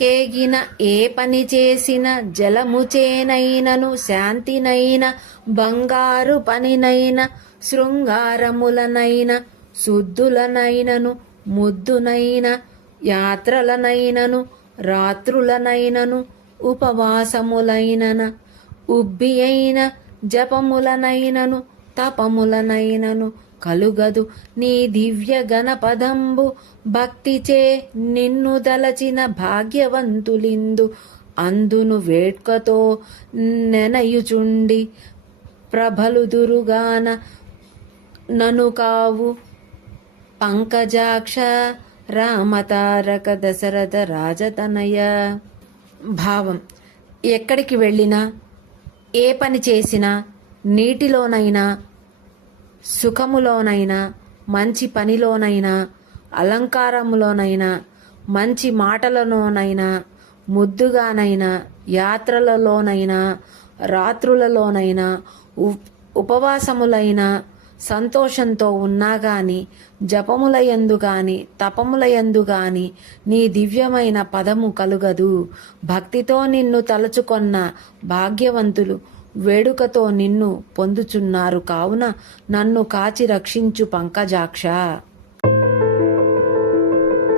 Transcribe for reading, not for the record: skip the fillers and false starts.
కొలకెగిన ఏ పని చేసిన జలముచేనైనను శాంతినైన బంగారు పనినైన శృంగారములనైన శుద్ధులనైనను ముద్దునైన యాత్రలనైనను రాత్రులనైనను ఉపవాసములైనన ఉబ్బి అయిన జపములనైనను తపములనైనను కలుగదు నీ దివ్య గణపదంబు భక్తిచే నిన్ను దలచిన భాగ్యవంతులిందు అందును వేడ్కతో నెనయుచుండి ప్రభలుదురుగాన నను కావు పంకజాక్ష రామతారక దశరథ రాజతనయ. భావం: ఎక్కడికి వెళ్ళినా, ఏ పని చేసినా, నీటిలోనైనా, సుఖములోనైనా, మంచి పనిలోనైనా, అలంకారములోనైనా, మంచి మాటలలోనైనా, ముద్దుగానైనా, యాత్రలలోనైనా, రాత్రులలోనైనా, ఉపవాసములైనా, సంతోషంతో ఉన్నా గాని, జపములయందు గాని, తపములయందు గాని నీ దివ్యమైన పదము కలుగదు. భక్తితో నిన్ను తలచుకొన్న భాగ్యవంతులు వేడుకతో నిన్ను పొందుచున్నారు కావున నన్ను కాచి రక్షించు పంకజాక్ష.